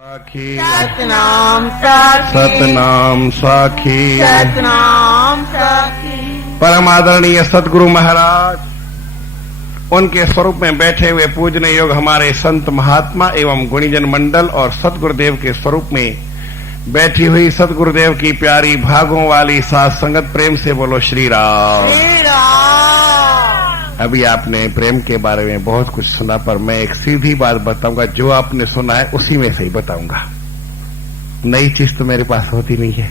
साखी सतनाम साखी सतनाम साखी सतनाम साखी। परम आदरणीय सदगुरु महाराज, उनके स्वरूप में बैठे हुए पूजने योग हमारे संत महात्मा एवं गुणीजन मंडल और सतगुरुदेव के स्वरूप में बैठी हुई सतगुरुदेव की प्यारी भागों वाली साथ संगत, प्रेम से बोलो श्री राम। श्री राम। अभी आपने प्रेम के बारे में बहुत कुछ सुना, पर मैं एक सीधी बात बताऊंगा, जो आपने सुना है उसी में से ही बताऊंगा। नई चीज तो मेरे पास होती नहीं है,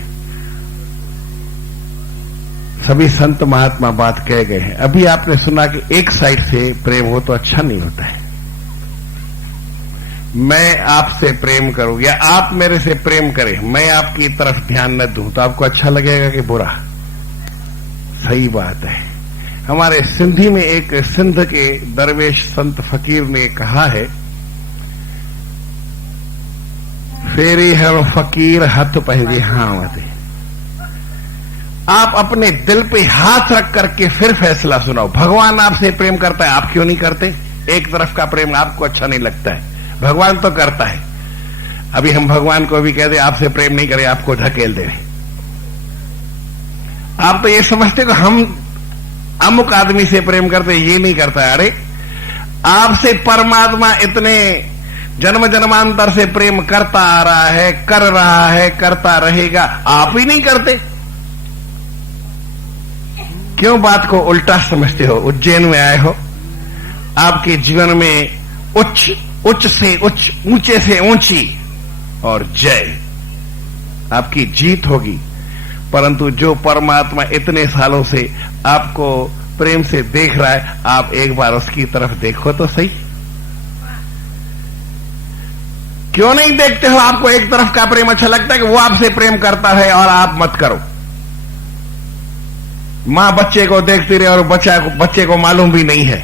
सभी संत महात्मा बात कह गए हैं। अभी आपने सुना कि एक साइड से प्रेम हो तो अच्छा नहीं होता है। मैं आपसे प्रेम करूं या आप मेरे से प्रेम करें, मैं आपकी तरफ ध्यान न दूं तो आपको अच्छा लगेगा कि बुरा? सही बात है। हमारे सिंधी में एक सिंध के दरवेश संत फकीर ने कहा है, फेरी हर फकीर हाथ पहले हाथ। आप अपने दिल पे हाथ रख करके फिर फैसला सुनाओ। भगवान आपसे प्रेम करता है, आप क्यों नहीं करते? एक तरफ का प्रेम आपको अच्छा नहीं लगता है, भगवान तो करता है। अभी हम भगवान को भी कहते आपसे प्रेम नहीं करें, आपको ढकेल दे। आप तो ये समझते हो हम अमुक आदमी से प्रेम करते, ये नहीं करता है। अरे आपसे परमात्मा इतने जन्म जन्मांतर से प्रेम करता आ रहा है, कर रहा है, करता रहेगा, आप ही नहीं करते। क्यों बात को उल्टा समझते हो? उज्जैन में आए हो, आपके जीवन में उच्च से उच्च, ऊंचे से ऊंची और जय, आपकी जीत होगी। परंतु जो परमात्मा इतने सालों से आपको प्रेम से देख रहा है, आप एक बार उसकी तरफ देखो तो सही। क्यों नहीं देखते हो? आपको एक तरफ का प्रेम अच्छा लगता है कि वो आपसे प्रेम करता है और आप मत करो। मां बच्चे को देखती रहे और बच्चे को मालूम भी नहीं है।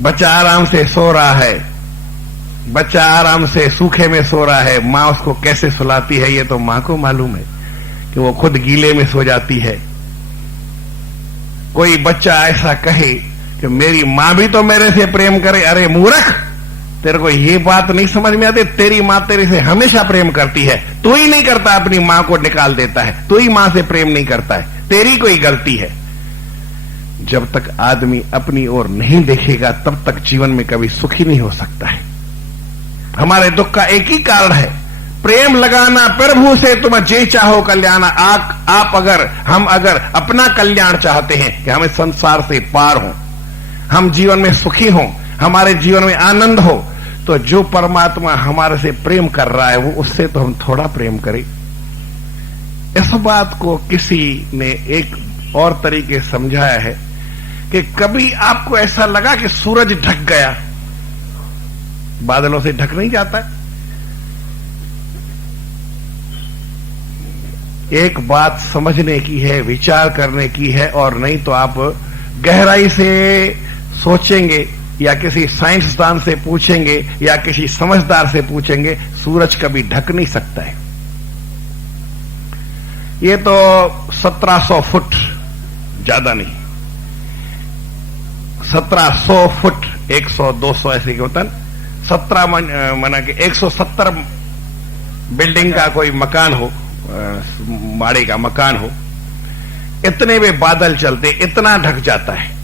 बच्चा आराम से सो रहा है, बच्चा आराम से सूखे में सो रहा है, मां उसको कैसे सुलाती है ये तो मां को मालूम है कि वो खुद गीले में सो जाती है। कोई बच्चा ऐसा कहे कि मेरी मां भी तो मेरे से प्रेम करे, अरे मूर्ख, तेरे को ये बात नहीं समझ में आती? तेरी मां तेरे से हमेशा प्रेम करती है, तू ही नहीं करता, अपनी मां को निकाल देता है, तू ही मां से प्रेम नहीं करता है, तेरी कोई गलती है। जब तक आदमी अपनी ओर नहीं देखेगा तब तक जीवन में कभी सुखी नहीं हो सकता है। हमारे दुख का एक ही कारण है, प्रेम लगाना प्रभु से तुम जे चाहो कल्याण। हम अगर अपना कल्याण चाहते हैं कि हमें संसार से पार हो, हम जीवन में सुखी हो, हमारे जीवन में आनंद हो, तो जो परमात्मा हमारे से प्रेम कर रहा है वो उससे तो हम थोड़ा प्रेम करें। इस बात को किसी ने एक और तरीके समझाया है कि कभी आपको ऐसा लगा कि सूरज ढक गया, बादलों से ढक नहीं जाता। एक बात समझने की है, विचार करने की है, और नहीं तो आप गहराई से सोचेंगे या किसी साइंसदान से पूछेंगे या किसी समझदार से पूछेंगे, सूरज कभी ढक नहीं सकता है। ये तो 1700 फुट, ज्यादा नहीं, 1700 फुट, 100 200 ऐसे के होता है। 17 मना के 170 बिल्डिंग का कोई मकान हो, माड़े का मकान हो, इतने में बादल चलते, इतना ढक जाता है।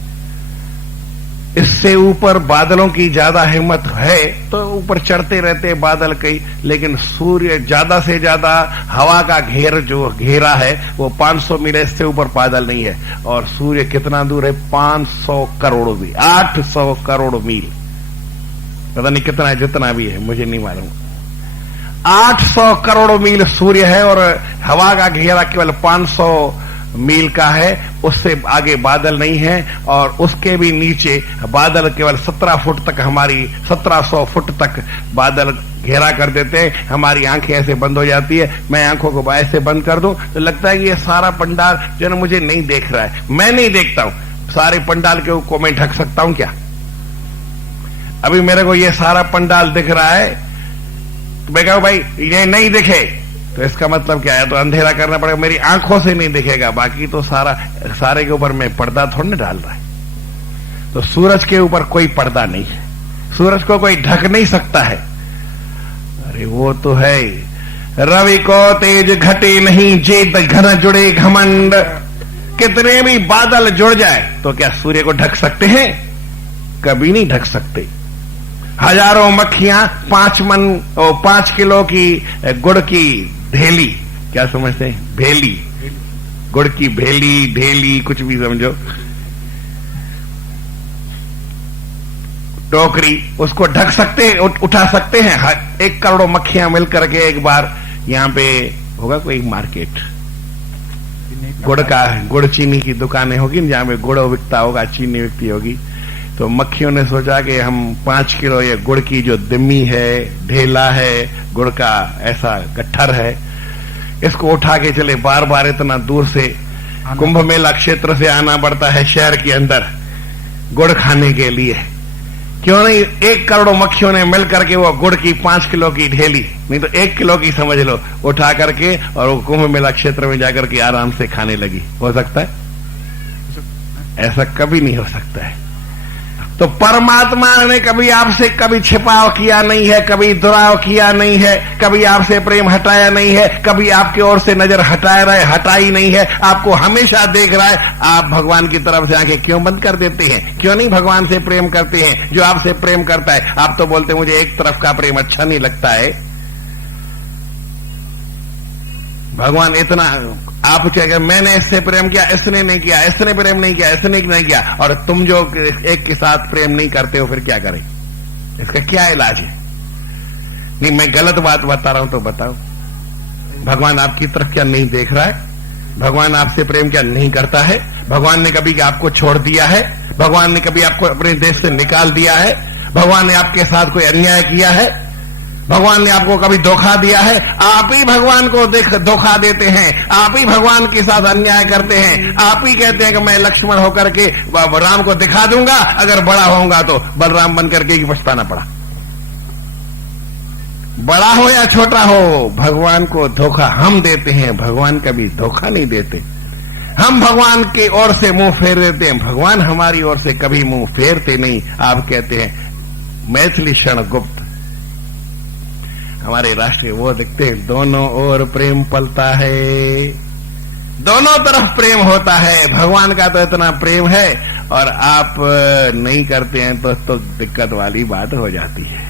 इससे ऊपर बादलों की ज्यादा हिम्मत है तो ऊपर चढ़ते रहते बादल कई, लेकिन सूर्य ज्यादा से ज्यादा हवा का घेरा है वो 500 मील, इससे ऊपर बादल नहीं है। और सूर्य कितना दूर है? 500 करोड़ मील, 800 करोड़ मील, पता नहीं कितना है, जितना भी है मुझे नहीं मालूम। 800 करोड़ मील सूर्य है और हवा का घेरा केवल 500 मील का है, उससे आगे बादल नहीं है। और उसके भी नीचे बादल केवल 17 फुट तक, हमारी 1700 फुट तक बादल घेरा कर देते हैं। हमारी आंखें ऐसे बंद हो जाती है, मैं आंखों को ऐसे बंद कर दूं तो लगता है कि ये सारा पंडाल जो है मुझे नहीं देख रहा है। मैं नहीं देखता हूं, सारे पंडाल को मैं ढक सकता हूं क्या? अभी मेरे को ये सारा पंडाल दिख रहा है, तो मैं कहूं भाई ये नहीं दिखे तो इसका मतलब क्या है? तो अंधेरा करना पड़ेगा, मेरी आंखों से नहीं दिखेगा, बाकी तो सारे के ऊपर मैं पर्दा थोड़ा ना डाल रहा है। तो सूरज के ऊपर कोई पर्दा नहीं है, सूरज को कोई ढक नहीं सकता है। वो तो है। रवि को तेज घटे नहीं, जेत घन जुड़े घमंड। कितने भी बादल जुड़ जाए तो क्या सूर्य को ढक सकते हैं? कभी नहीं ढक सकते। हजारों मक्खियां 5 किलो की गुड़ की ढेली, क्या समझते हैं? भेली, गुड़ की भेली, ढेली, कुछ भी समझो, टोकरी, उसको ढक सकते हैं, उठा सकते हैं? 1 करोड़ मक्खियां मिलकर के एक बार यहां पे होगा कोई मार्केट, गुड़ का, गुड़ चीनी की दुकानें होगी जहां पे गुड़ बिकता होगा, चीनी बिकती होगी। तो मक्खियों ने सोचा कि हम 5 किलो ये गुड़ की जो दिम्मी है, ढेला है, गुड़ का ऐसा गट्ठर है, इसको उठा के चले। बार बार इतना दूर से कुंभ मेला क्षेत्र से आना पड़ता है शहर के अंदर गुड़ खाने के लिए। क्यों नहीं 1 करोड़ मक्खियों ने मिल करके वो गुड़ की 5 किलो की ढेली, नहीं तो 1 किलो की समझ लो, उठा करके और वो कुंभ मेला क्षेत्र में जाकर के आराम से खाने लगी। हो सकता है? ऐसा कभी नहीं हो सकता है। तो परमात्मा ने कभी आपसे कभी छिपाव किया नहीं है, कभी दुराव किया नहीं है, कभी आपसे प्रेम हटाया नहीं है, कभी आपकी ओर से नजर हटाई नहीं है, आपको हमेशा देख रहा है। आप भगवान की तरफ से आंखें क्यों बंद कर देते हैं? क्यों नहीं भगवान से प्रेम करते हैं? जो आपसे प्रेम करता है, आप तो बोलते हैं मुझे एक तरफ का प्रेम अच्छा नहीं लगता है। भगवान इतना, आप क्या कहें, मैंने इससे प्रेम किया, इसने नहीं किया, इसने प्रेम नहीं किया, इसने नहीं किया, और तुम जो एक के साथ प्रेम नहीं करते हो, फिर क्या करें? इसका क्या इलाज है? नहीं, मैं गलत बात बता रहा हूं तो बताओ। भगवान आपकी तरफ क्या नहीं देख रहा है? भगवान आपसे प्रेम क्या नहीं करता है? भगवान ने कभी आपको छोड़ दिया है? भगवान ने कभी आपको अपने देश से निकाल दिया है? भगवान ने आपके साथ कोई अन्याय किया है? भगवान ने आपको कभी धोखा दिया है? आप ही भगवान को धोखा देते हैं, आप ही भगवान के साथ अन्याय करते हैं। आप ही कहते हैं कि मैं लक्ष्मण होकर के राम को दिखा दूंगा, अगर बड़ा होऊंगा तो बलराम बन करके ही पछताना पड़ा। बड़ा हो या छोटा हो, भगवान को धोखा हम देते हैं, भगवान कभी धोखा नहीं देते। हम भगवान की ओर से मुंह फेर देते हैं, भगवान हमारी ओर से कभी मुंह फेरते नहीं। आप कहते हैं मैथिली क्षण गुप्त, हमारे राष्ट्रीय वो दिखते हैं, दोनों ओर प्रेम पलता है, दोनों तरफ प्रेम होता है। भगवान का तो इतना प्रेम है और आप नहीं करते हैं तो दिक्कत वाली बात हो जाती है।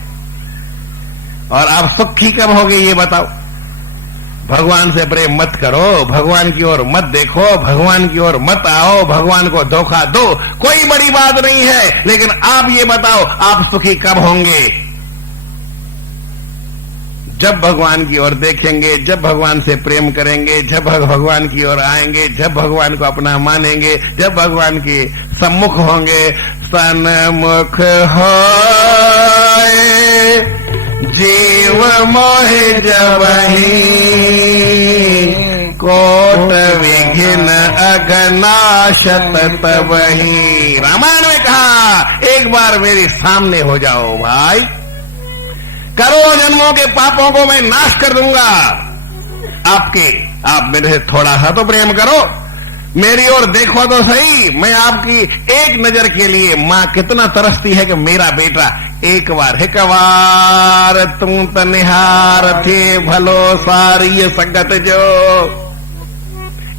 और आप सुखी कब होगे ये बताओ? भगवान से प्रेम मत करो, भगवान की ओर मत देखो, भगवान की ओर मत आओ, भगवान को धोखा दो, कोई बड़ी बात नहीं है। लेकिन आप ये बताओ, आप सुखी कब होंगे? जब भगवान की ओर देखेंगे, जब भगवान से प्रेम करेंगे, जब भगवान की ओर आएंगे, जब भगवान को अपना मानेंगे, जब भगवान के सम्मुख होंगे। सन्मुख होए जीव मोहि जबहि, कोट विघ्न अघनाशत तबहि। रामायण में कहा, एक बार मेरे सामने हो जाओ भाई, करोड़ों जन्मों के पापों को मैं नाश कर दूंगा। आप मेरे से थोड़ा सा तो प्रेम करो, मेरी ओर देखो तो सही। मैं आपकी एक नजर के लिए, मां कितना तरसती है कि मेरा बेटा एक बार तुम तनिहार थे भलो सारी संगत जो,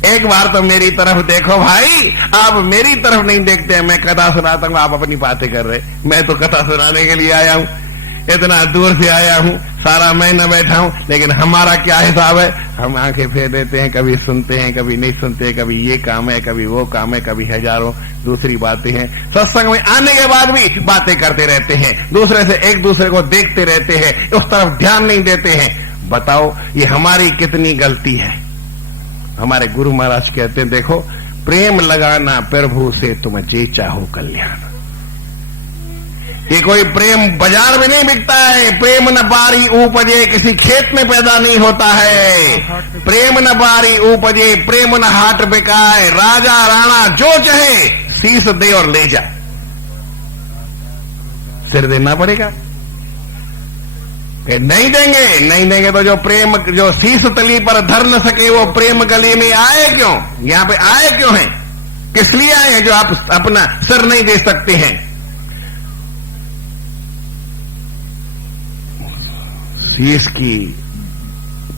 एक बार तो मेरी तरफ देखो भाई। आप मेरी तरफ नहीं देखते हैं, मैं कथा सुनाता हूं, आप अपनी बातें कर रहे। मैं तो कथा सुनाने के लिए आया हूं, इतना दूर से आया हूं, सारा महीना बैठा हूं, लेकिन हमारा क्या हिसाब है? हम आंखें फेर देते हैं, कभी सुनते हैं, कभी नहीं सुनते, कभी ये काम है, कभी वो काम है, कभी हजारों दूसरी बातें हैं। सत्संग में आने के बाद भी बातें करते रहते हैं, दूसरे से एक दूसरे को देखते रहते हैं, उस तरफ ध्यान नहीं देते हैं। बताओ ये हमारी कितनी गलती है? हमारे गुरु महाराज कहते हैं, देखो प्रेम लगाना प्रभु से तुम जे चाहो कल्याण। ये कोई प्रेम बाजार में नहीं बिकता है। प्रेम न बारी उपजे किसी खेत में पैदा नहीं होता है। प्रेम न बारी उपजे प्रेम न हाट बिकाए, राजा राणा जो चाहे शीश दे और ले जा। सिर देना पड़ेगा कि नहीं देंगे तो जो प्रेम, जो शीश तली पर धर न सके वो प्रेम गली में आए क्यों? यहां पे आए क्यों हैं? किस लिए आए हैं जो आप अपना सिर नहीं दे सकते हैं? शीश की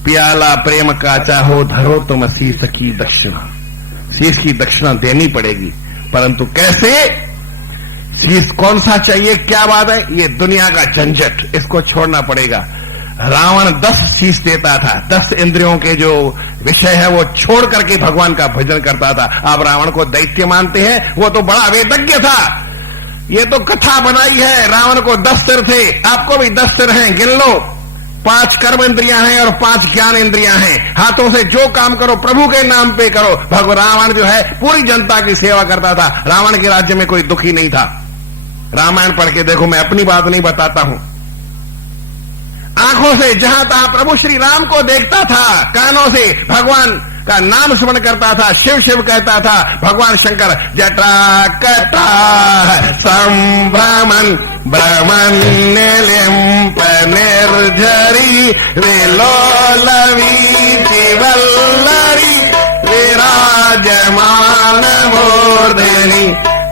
प्याला प्रेम का चाहो धरो तुम शीश की दक्षिणा। शीश की दक्षिणा देनी पड़ेगी, परंतु कैसे? शीश कौन सा चाहिए, क्या बात है? ये दुनिया का झंझट, इसको छोड़ना पड़ेगा। रावण 10 शीश देता था, 10 इंद्रियों के जो विषय है वो छोड़ करके भगवान का भजन करता था। आप रावण को दैत्य मानते हैं, वो तो बड़ा वेदज्ञ था। ये तो कथा बनाई है। रावण को 10 सिर थे, आपको भी 10 सिर हैं, गिन लो। 5 कर्म इंद्रियां हैं और 5 ज्ञान इंद्रियां हैं। हाथों से जो काम करो प्रभु के नाम पे करो। भगवान रावण जो है पूरी जनता की सेवा करता था। रावण के राज्य में कोई दुखी नहीं था। रामायण पढ़ के देखो, मैं अपनी बात नहीं बताता हूं। आंखों से जहां तहां प्रभु श्री राम को देखता था, कानों से भगवान का नाम स्मरण करता था, शिव शिव कहता था। भगवान शंकर जटा कटा संभ्रमण भ्रमण लिंप निर्झरी विलोलवी वल्लरी विराजमान मूर्धनि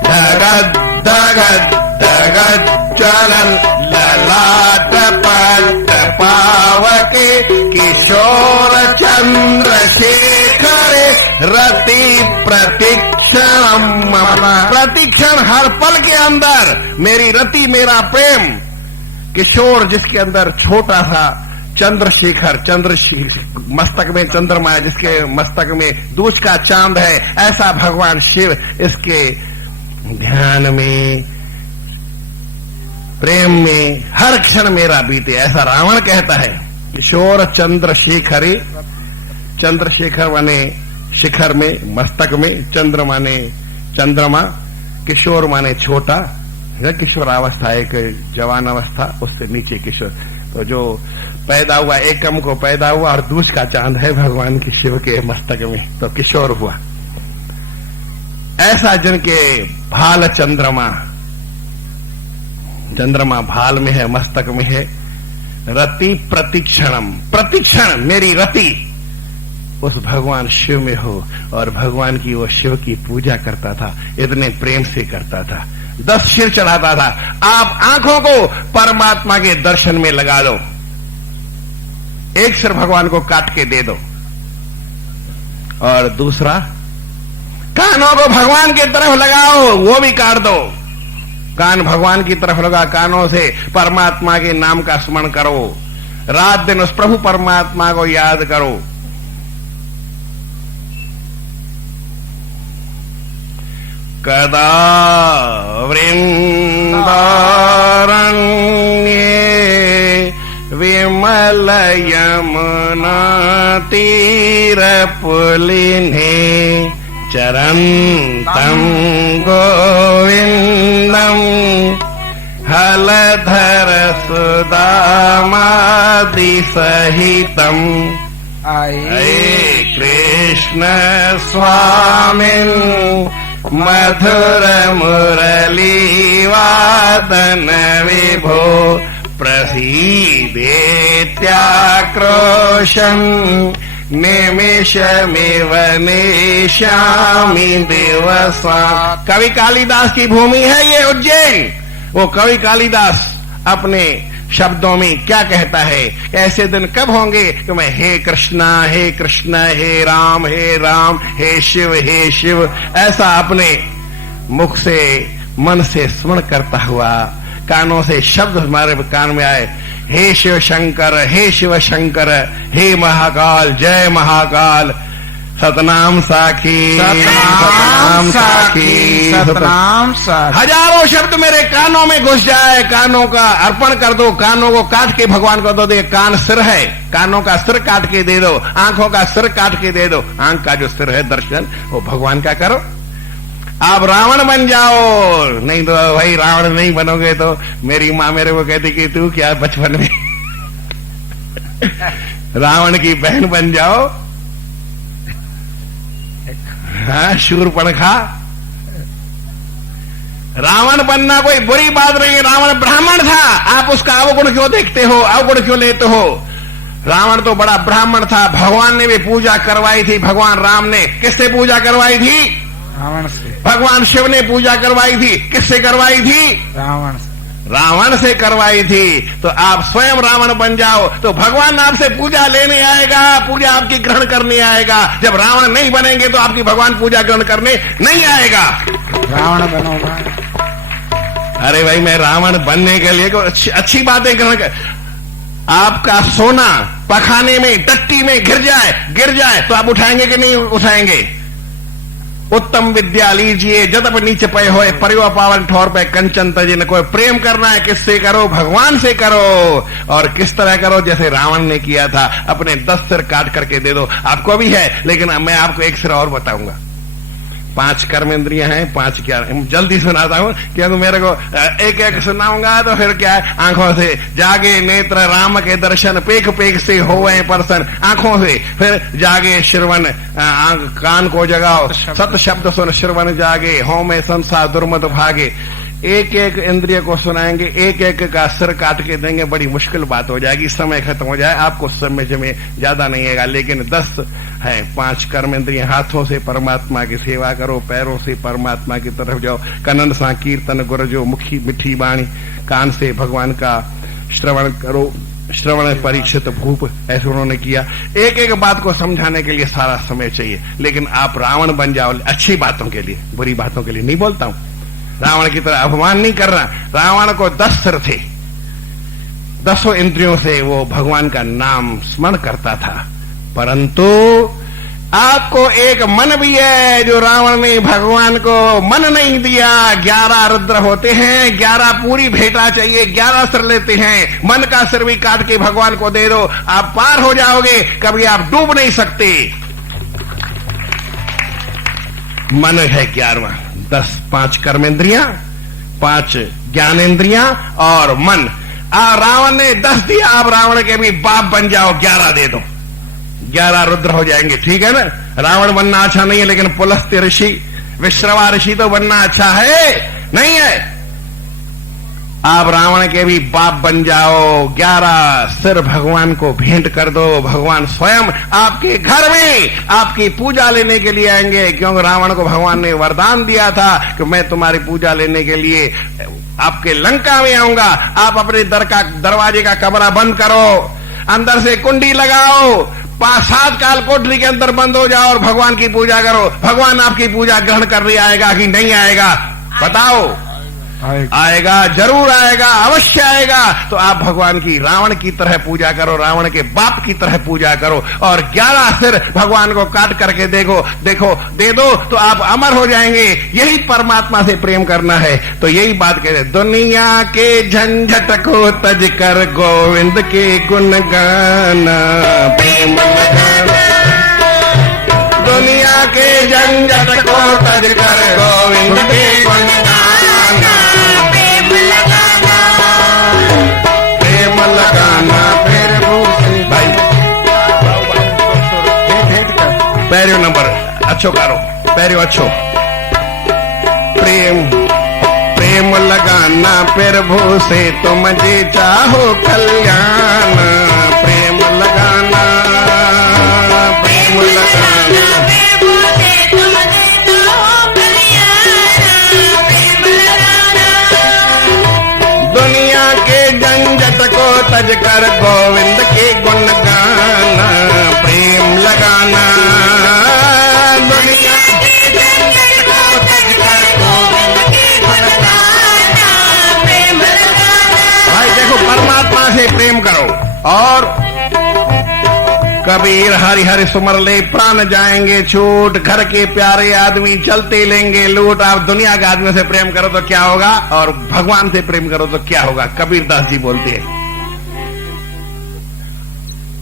धगद धगद धगद चलन ललाट पट पावके किशोर चंद्रशेखर रति प्रतिक्षण। प्रतिक्षण हर पल के अंदर मेरी रति, मेरा प्रेम। किशोर जिसके अंदर छोटा सा चंद्रशेखर, मस्तक में चंद्रमा है, जिसके मस्तक में दूज का चांद है, ऐसा भगवान शिव इसके ध्यान में, प्रेम में हर क्षण मेरा बीते, ऐसा रावण कहता है। किशोर चंद्रशेखरे, चंद्रशेखर माने शिखर में, मस्तक में, चंद्र माने चंद्रमा, किशोर माने छोटा। किशोरावस्था एक जवान अवस्था, उससे नीचे किशोर। तो जो पैदा हुआ, एकम को पैदा हुआ और दूज का चांद है भगवान की शिव के मस्तक में, तो किशोर हुआ। ऐसा जिनके भाल चंद्रमा, चंद्रमा भाल में है, मस्तक में है। रति प्रतिक्षणम, प्रतिक्षण मेरी रति उस भगवान शिव में हो। और भगवान की, वो शिव की पूजा करता था, इतने प्रेम से करता था। 10 सिर चढ़ाता था। आप आंखों को परमात्मा के दर्शन में लगा दो, एक सिर भगवान को काट के दे दो, और दूसरा कानों को भगवान की तरफ लगाओ, वो भी काट दो। कान भगवान की तरफ लगा, कानों से परमात्मा के नाम का स्मरण करो। रात दिन उस प्रभु परमात्मा को याद करो। कदा वृंदारण्ये विमल यमुना तीर पुलिने चरन्तं गोविन्दं हलधर सुदामादि सहितं हे कृष्ण स्वामिन् मधुर मुरली वादन विभो प्रसीदेत्याक्रोशम् निमिषमेव नेष्यामि दिवसा। कवि कालिदास की भूमि है ये उज्जैन। वो कवि कालिदास अपने शब्दों में क्या कहता है? ऐसे दिन कब होंगे कि मैं हे कृष्णा हे कृष्ण, हे राम हे शिव ऐसा अपने मुख से मन से स्मरण करता हुआ, कानों से शब्द हमारे कान में आए, हे शिव शंकर, हे महाकाल, जय महाकाल, सतनाम साखी, सतनाम साखी, सतनाम साखी। हजारों शब्द मेरे कानों में घुस जाए, कानों का अर्पण कर दो, कानों को काट के भगवान को दो। कान सिर है, कानों का सिर काट के दे दो, आंखों का सिर काट के दे दो। आंख का जो सिर है दर्शन, वो भगवान का करो। आप रावण बन जाओ, नहीं तो भाई रावण नहीं बनोगे तो मेरी माँ मेरे को कहती कि तू क्या बचपन में रावण की बहन बन जाओ। हाँ, शूरपणखा। रावण बनना कोई बुरी बात नहीं है। रावण ब्राह्मण था, आप उसका अवगुण क्यों देखते हो, अवगुण क्यों लेते हो? रावण तो बड़ा ब्राह्मण था। भगवान ने भी पूजा करवाई थी। भगवान राम ने किससे पूजा करवाई थी? रावण से। भगवान शिव ने पूजा करवाई थी, किससे करवाई थी? रावण से। रावण से करवाई थी, तो आप स्वयं रावण बन जाओ तो भगवान आपसे पूजा लेने आएगा, पूजा आपकी ग्रहण करने आएगा। जब रावण नहीं बनेंगे तो आपकी भगवान पूजा ग्रहण करने नहीं आएगा। रावण बनोगा? अरे भाई, मैं रावण बनने के लिए अच्छी बातें ग्रहण कर। आपका सोना पखाने में टट्टी में गिर जाए तो आप उठाएंगे कि नहीं उठाएंगे? उत्तम विद्या लीजिए, जदप नीचे पे होए परिवा पावन ठौर पे कंचन तजिन। कोई प्रेम करना है किससे करो? भगवान से करो। और किस तरह करो? जैसे रावण ने किया था, अपने 10 सिर काट करके दे दो। आपको भी है, लेकिन मैं आपको एक सिर और बताऊंगा। 5 कर्मेंद्रियां हैं, 5 क्या, जल्दी सुनाता हूं क्योंकि मेरे को एक एक सुनाऊंगा तो फिर क्या है, आंखों से जागे नेत्र राम के दर्शन, पेख पेख से होवे परसन। आंखों से फिर जागे श्रवण, कान को जगाओ, सत शब्द सुन श्रवण जागे, हो में संसार दुर्मत भागे। एक एक इंद्रिय को सुनाएंगे, एक एक का सिर काट के देंगे, बड़ी मुश्किल बात हो जाएगी, समय खत्म हो जाए। आपको समय में ज्यादा नहीं है, लेकिन 10 है। 5 कर्म इंद्रिय, हाथों से परमात्मा की सेवा करो, पैरों से परमात्मा की तरफ जाओ, कनन सा कीर्तन गुरजो, मुखी मिठी वाणी, कान से भगवान का श्रवण करो, श्रवण परीक्षित भूप। ऐसे उन्होंने किया। एक एक बात को समझाने के लिए सारा समय चाहिए, लेकिन आप रावण बन जाओ अच्छी बातों के लिए, बुरी बातों के लिए नहीं बोलता हूं। रावण की तरह अपमान नहीं कर रहा। रावण को 10 सिर थे, 10 इंद्रियों से वो भगवान का नाम स्मरण करता था, परंतु आपको एक मन भी है जो रावण ने भगवान को मन नहीं दिया। 11 रुद्र होते हैं, 11 पूरी भेंटा चाहिए, 11 सिर लेते हैं। मन का सिर भी काट के भगवान को दे दो, आप पार हो जाओगे, कभी आप डूब नहीं सकते। मन है 11वां, 5 कर्मेंद्रियां, 5 ज्ञानेन्द्रियां और मन। रावण ने 10 दिया, आप रावण के भी बाप बन जाओ, 11 दे दो, 11 रुद्र हो जाएंगे। ठीक है ना? रावण बनना अच्छा नहीं है, लेकिन पुलस्त्य ऋषि, विश्रवा ऋषि तो बनना अच्छा है नहीं है? आप रावण के भी बाप बन जाओ, 11 सिर भगवान को भेंट कर दो। भगवान स्वयं आपके घर में आपकी पूजा लेने के लिए आएंगे, क्योंकि रावण को भगवान ने वरदान दिया था कि मैं तुम्हारी पूजा लेने के लिए आपके लंका में आऊंगा। आप अपने दरवाजे का कमरा बंद करो, अंदर से कुंडी लगाओ, 5-7 काल कोठरी के अंदर बंद हो जाओ और भगवान की पूजा करो। भगवान आपकी पूजा ग्रहण करने आएगा कि नहीं आएगा? बताओ। आएगा, जरूर आएगा, अवश्य आएगा। तो आप भगवान की रावण की तरह पूजा करो, रावण के बाप की तरह पूजा करो, और 11 सिर भगवान को काट करके देखो दे दो तो आप अमर हो जाएंगे। यही परमात्मा से प्रेम करना है। तो यही बात कहते, दुनिया के झंझट को तज कर गोविंद के गुण गाना, प्रेम लगाना। दुनिया के झंझट को तज कर गोविंद के गुण गाना, लगाना फिर भाई। पैरियो नंबर अच्छो करो, पैरियो अच्छो। प्रेम लगाना प्रभु से तुम जे चाहो कल्याण, प्रेम लगाना, प्रेम लगाना। दुनिया के झंझट को तज कर गोविंद के गुण गाना, प्रेम लगाना। दुनिया के झंझट को तज कर गोविंद के गुण गाना, प्रेम लगाना। भाई देखो, परमात्मा से प्रेम करो। और कबीर हरि हरि सुमर ले प्राण जाएंगे छूट, घर के प्यारे आदमी चलते लेंगे लूट। आप दुनिया के आदमी से प्रेम करो तो क्या होगा, और भगवान से प्रेम करो तो क्या होगा? कबीर दास जी बोलते हैं,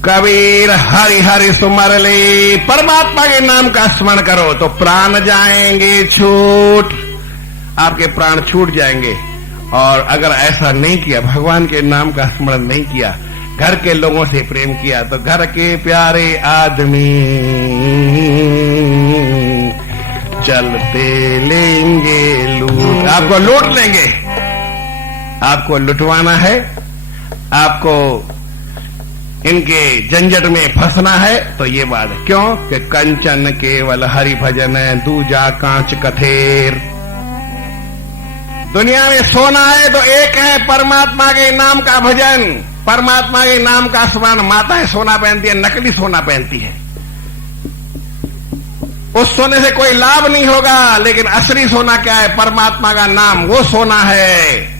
कबीर हरि हरि सुमर ले, परमात्मा के नाम का स्मरण करो तो प्राण जाएंगे छूट, आपके प्राण छूट जाएंगे। और अगर ऐसा नहीं किया, भगवान के नाम का स्मरण नहीं किया, घर के लोगों से प्रेम किया, तो घर के प्यारे आदमी चलते लेंगे लूट। आपको लूट लेंगे, आपको लुटवाना है, आपको इनके झंझट में फंसना है। तो ये बात है, क्यों कि कंचन केवल हरि भजन दूजा कांच कथेर। दुनिया में सोना है तो एक है परमात्मा के नाम का भजन, परमात्मा के नाम का स्मरण। माताएं सोना पहनती है, नकली सोना पहनती है, उस सोने से कोई लाभ नहीं होगा। लेकिन असली सोना क्या है? परमात्मा का नाम, वो सोना है।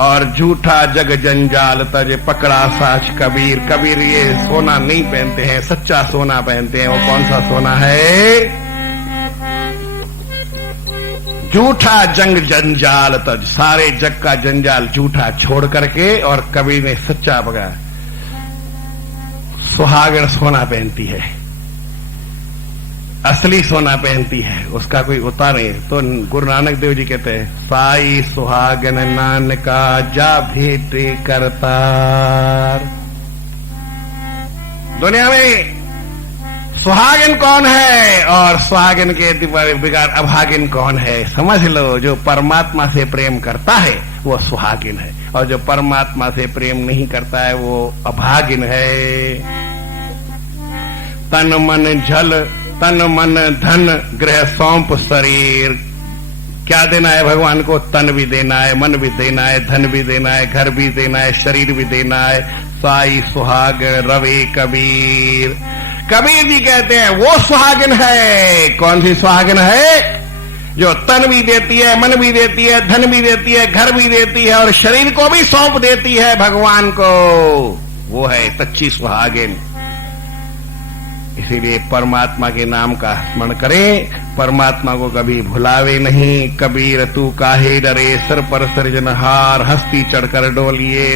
और झूठा जग जंजाल तज पकड़ा साच कबीर। कबीर ये सोना नहीं पहनते हैं, सच्चा सोना पहनते हैं। वो कौन सा सोना है? झूठा जंग जंजाल तज, सारे जग का जंजाल झूठा छोड़ करके, और कबीर ने सच्चा पकड़ा। सुहागन सोना पहनती है, असली सोना पहनती है, उसका कोई उतार नहीं। तो गुरु नानक देव जी कहते हैं, साई सुहागन नानका जा भेटे करतार। दुनिया में सुहागिन कौन है और सुहागिन के बिगाड़ अभागिन कौन है? समझ लो, जो परमात्मा से प्रेम करता है वो सुहागिन है, और जो परमात्मा से प्रेम नहीं करता है वो अभागिन है। तन मन धन गृह सौंप शरीर। क्या देना है भगवान को? तन भी देना है, मन भी देना है, धन भी देना है, घर भी देना है, शरीर भी देना है। साई सुहाग रवे कबीर। कबीर जी कहते हैं वो सुहागिन है। कौन सी सुहागिन है? जो तन भी देती है, मन भी देती है, धन भी देती है, घर भी देती है, और शरीर को भी सौंप देती है भगवान को। वो है सच्ची सुहागिन। इसीलिए परमात्मा के नाम का स्मरण करें, परमात्मा को कभी भुलावे नहीं। कबीर तू काहे डरे, सर पर सृजनहार, हस्ती चढ़कर डोलिए।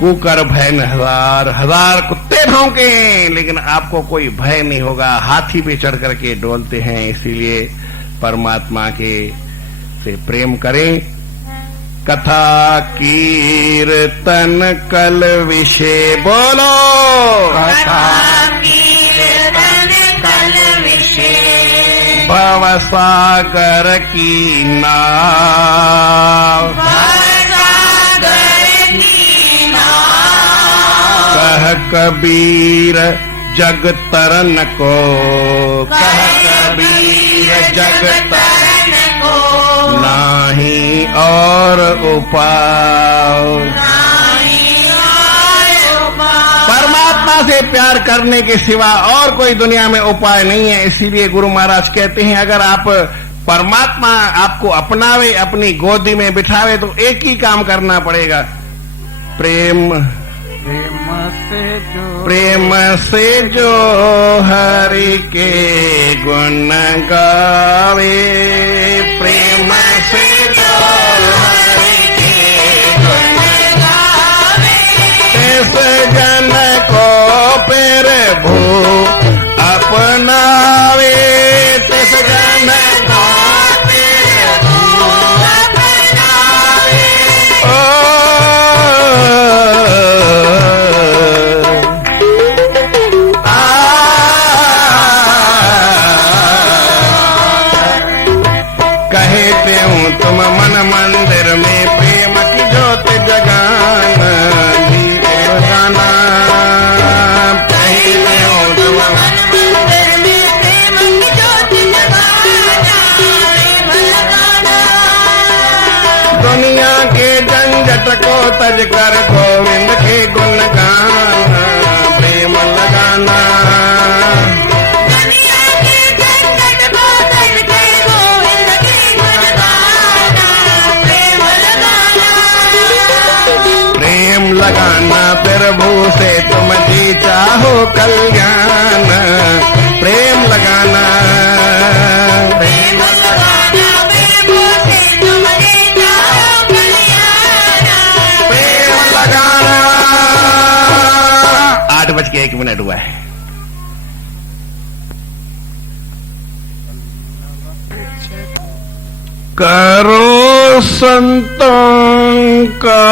कुकर भय न हजार, हजार कुत्ते भौंके लेकिन आपको कोई भय नहीं होगा। हाथी पे चढ़ करके डोलते हैं। इसीलिए परमात्मा के से प्रेम करें। कथा कीर्तन कल विषय बोलो, कथा कीर्तन कल विषय, भवसागर की नाव, भवसागर की नाव, कह कबीर जग तरन को, कह कबीर जग तरन को, नाही और उपाय। परमात्मा से प्यार करने के सिवा और कोई दुनिया में उपाय नहीं है। इसीलिए गुरु महाराज कहते हैं, अगर आप परमात्मा आपको अपनावे, अपनी गोदी में बिठावे, तो एक ही काम करना पड़ेगा, प्रेम से जो हरि के गुण गावे, प्रेम से जो हरि के गुण गावे, इस जन को फिर भू अपनावे, इस जन को फिर भू अपनावे। तुम मन मंदिर में प्रेम की ज्योत जगाना, गाना कहते हो तुम मन मंदिर में प्रेम की ज्योत जगाना, दुनिया के झंझट को तज कर गोविंद के गुण गाना, प्रेम लगाना। लगाना प्रभु से तुम जी चाहो कल्याण, प्रेम लगाना, प्रेम लगाना प्रभु से तुम जी चाहो कल्याण, प्रेम लगाना। 8:01 हुआ है। करो संतों का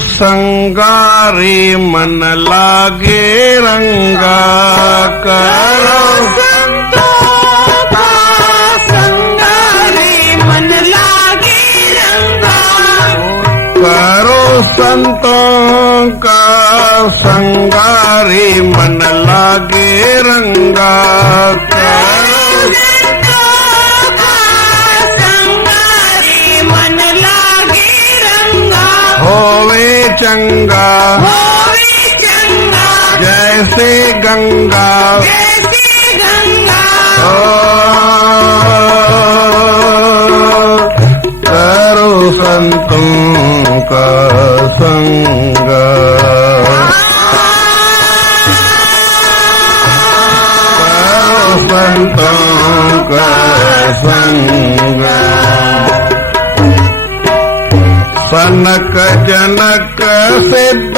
संगारे, मन लागे रंगा, करो संतों का संगारे, मन लागे रंगा, करो संतों का संगारे, मन लागे रंगा, करो संतों का संगारे, चंगा होवे चंगा जैसे गंगा जैसे गंगा करो संतों का संग करो संतों का संग सनक जनक सिद्ध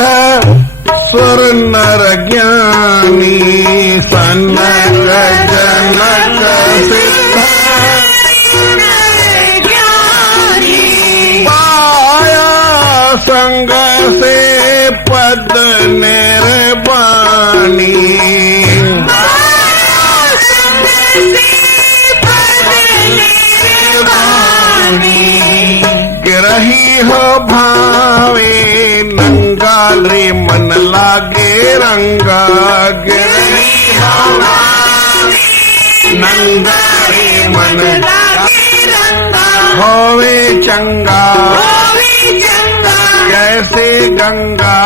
सुर नर ज्ञानी सनक जनक सिद्ध पाया संग से पद निर्वाणी गिरही हो भावे नंगा रे मन लागे रंगा गिरही हो नंगा रे मन होवे चंगा जैसे गंगा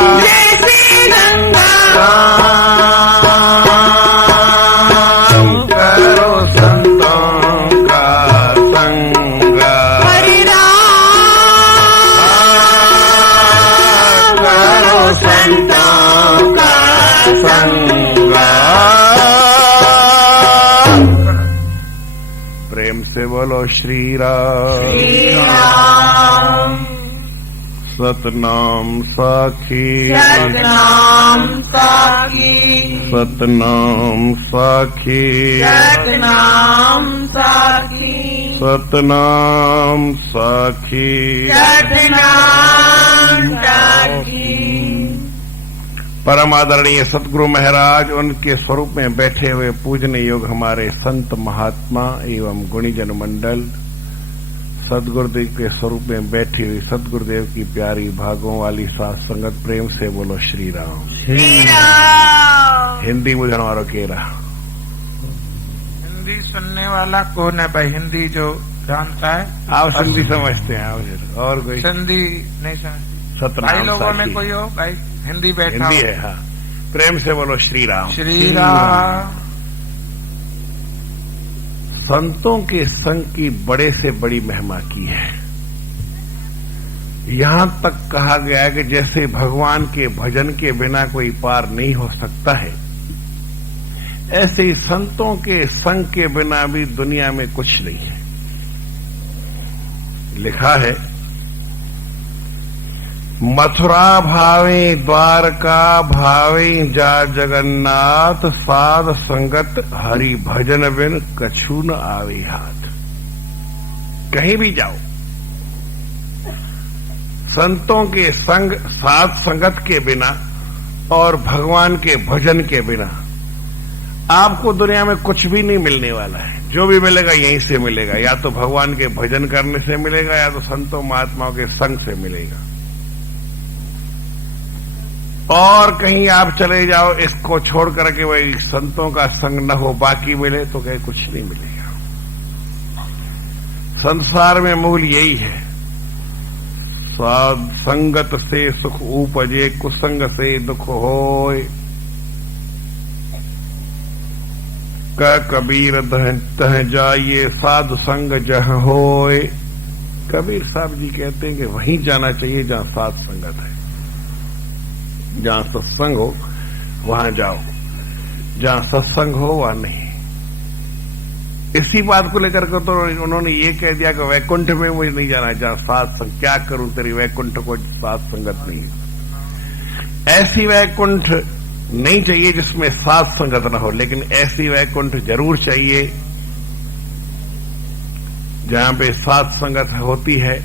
करो संतों का संग करो संतों का संग प्रेम से बोलो श्री राम सतनाम साखी सतनाम साखी सतनाम साखी सतनाम साखी सतनाम साखी सतनाम साखी। परम आदरणीय सतगुरु महाराज उनके स्वरूप में बैठे हुए पूजनीय योग हमारे संत महात्मा एवं गुणीजन मंडल सतगुरुदेव के स्वरूप में बैठी हुई सतगुरुदेव की प्यारी भागों वाली साथ संगत प्रेम से बोलो श्री राम। हिंदी बुझण वालों केरा हिंदी सुनने वाला कौन है भाई? हिंदी जो जानता है आप सिंधी समझते हैं और कोई सिंधी नहीं समझ? सतनाम भाई लोगों में साखी कोई हो भाई हिंदी बैठा हिंदी हो? है हाँ प्रेम से बोलो श्री राम। श्री राम। संतों के संग की बड़े से बड़ी महिमा की है। यहां तक कहा गया है कि जैसे भगवान के भजन के बिना कोई पार नहीं हो सकता है ऐसे ही संतों के संग के बिना भी दुनिया में कुछ नहीं है। लिखा है मथुरा भावे द्वारका भावे जा जगन्नाथ साध संगत हरि भजन बिन कछु न आवे हाथ। कहीं भी जाओ संतों के संग साध संगत के बिना और भगवान के भजन के बिना आपको दुनिया में कुछ भी नहीं मिलने वाला है। जो भी मिलेगा यहीं से मिलेगा, या तो भगवान के भजन करने से मिलेगा या तो संतों महात्माओं के संग से मिलेगा। और कहीं आप चले जाओ इसको छोड़ करके वही संतों का संग न हो बाकी मिले तो कहीं कुछ नहीं मिलेगा। संसार में मूल यही है, साध संगत से सुख उपजे कुसंग से दुख होय। कबीर तह जाइए साधु संग जह होय। कबीर साहब जी कहते हैं कि वहीं जाना चाहिए जहां साध संगत है, जहां सत्संग हो वहां जाओ, जहां सत्संग हो वहां नहीं। इसी बात को लेकर के तो उन्होंने ये कह दिया कि वैकुंठ में मुझे नहीं जाना जहां साध संग। क्या करूं तेरी वैकुंठ को साध संगत नहीं। ऐसी वैकुंठ नहीं चाहिए जिसमें साध संगत न हो, लेकिन ऐसी वैकुंठ जरूर चाहिए जहां पे साध संगत होती है।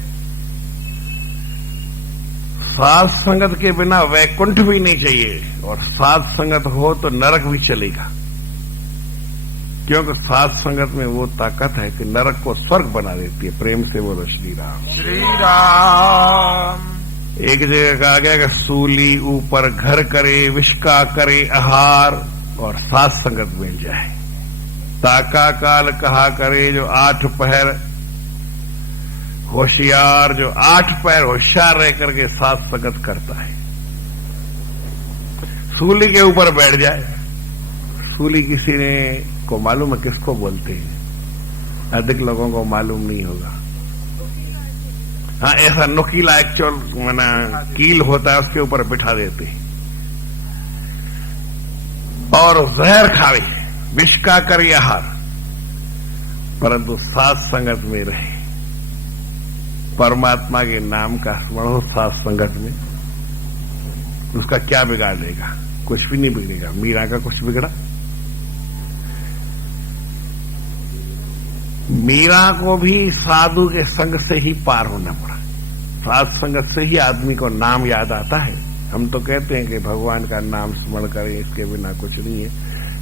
साध संगत के बिना वैकुंठ भी नहीं चाहिए और साध संगत हो तो नरक भी चलेगा, क्योंकि साध संगत में वो ताकत है कि नरक को स्वर्ग बना देती है। प्रेम से बोलो श्री राम। श्री राम। एक जगह कहा गया कि सूली ऊपर घर करे विष का करे आहार और साध संगत मिल जाए। ताका काल कहा करे जो 8 पहर होशियार, जो 8 पैर होशियार रह करके साध संगत करता है। सूली के ऊपर बैठ जाए। सूली किसी ने को मालूम है किसको बोलते हैं? अधिक लोगों को मालूम नहीं होगा। हाँ, ऐसा नुकीला एक्चुअल माना कील होता है, उसके ऊपर बिठा देते हैं और जहर खावे, विष का करे आहार, परंतु साथ संगत में रहे, परमात्मा के नाम का स्मरण हो साथ संगत में, उसका क्या बिगाड़ेगा? कुछ भी नहीं बिगड़ेगा। मीरा का कुछ बिगड़ा? मीरा को भी साधु के संग से ही पार होना पड़ा। साध संगत से ही आदमी को नाम याद आता है। हम तो कहते हैं कि भगवान का नाम स्मरण करें, इसके बिना कुछ नहीं है,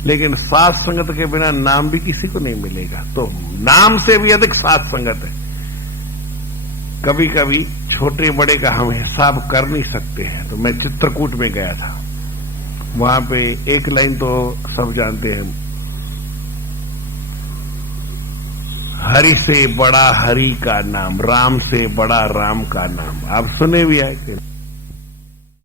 लेकिन साध संगत के बिना नाम भी किसी को नहीं मिलेगा। तो नाम से भी अधिक साध संगत है। कभी कभी छोटे बड़े का हम हिसाब कर नहीं सकते हैं। तो मैं चित्रकूट में गया था, वहां पे एक लाइन तो सब जानते हैं, हरि से बड़ा हरि का नाम, राम से बड़ा राम का नाम। आप सुने भी है कि